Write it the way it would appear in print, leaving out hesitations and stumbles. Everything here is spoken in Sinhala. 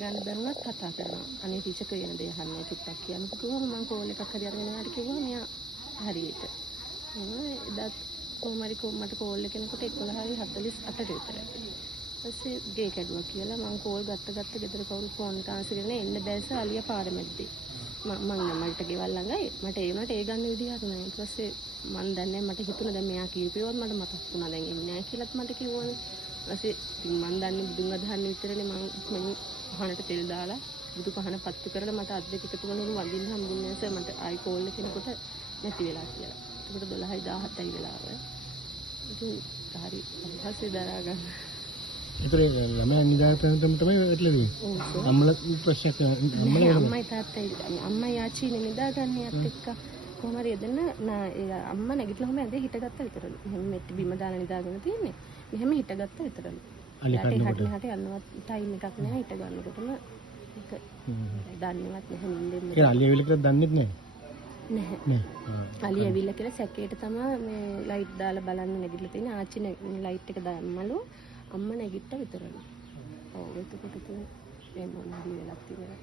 ගන්න බැරුණත් කතා කරනවා. අනේ ටීචර් කියන දේ අහන්නේ චුට්ටක් කියන්නකො කිව්වම මම කෝල් එකක් හරි අරගෙන යනවා කිව්වම මෙයා හරියට. එදාත් කොහමරි මට කෝල් එක කෙනෙකුට 11:48 විතර. ඊපස්සේ ගේ කැඩුවා කියලා මම කෝල් ගත්ත ගෙදර කවුරු ෆෝන් එක ආන්සර් කරන්නේ එන්න බෑස අලියා පාර මැද්දේ. මම මල්ට ගෙවල් ළඟයි මට ඒ වුණාට ඒ ගන්න විදිහක් නැහැ. ඊට පස්සේ මම දන්නේ මට හිතුණා දැන් මෙයා කියපේවත් මට මතක් වුණා දැන් එන්නේ නැහැ කියලාත් මට කිව්වනේ. ඊපස්සේ ඉතින් මම දන්නේ බුදුන් අදහන්න විතරනේ මම පහනට තෙල් දාලා බුදු පහන පත්තු කරලා මට අත් දෙක එකතු කරගෙන වඳින්න හම්බුනේ නැහැ මට ආයි කෝල් එකනකොට නැති වෙලා කියලා. ඒකට 12:17යි වෙලාව. ඉතින් හරි අපහසුයි දරා ගන්න. ඒතර ළමයා නිදාගන්න තමයි වැටලා තියෙන්නේ. අම්මලා ප්‍රශ්නයක් අම්මයි තාත්තයි අම්මයි ආච්චිනේ නිදාගන්නේ අත් එක්ක කොහොම හරි එදෙන්න අම්මා නැගිටලා හැම ඇඳේ හිටගත්තා විතරලු. මෙහෙම මෙට්ටි බිම දාලා නිදාගෙන තියෙන්නේ. මෙහෙම හිටගත්තා විතරලු. යාට යන්නවත් ටයිම් එකක් නැහැ හිට ගන්නකොටම ඒක දන්නේවත් නැහැ නින්දෙන්න. ඒ අලිය ඇවිල්ලා කියලා දන්නෙත් නැහැ. නැහැ. අලිය ඇවිල්ලා කියලා සැකේට තමයි මේ ලයිට් දාලා බලන්න නැගිටලා තියෙන්නේ. ආච්චි ලයිට් එක දැම්මලු. අම්මා නැගිට්ට විතරලු. ඔව් එතකොට මේ මොනවද වෙලා තියෙන්නේ.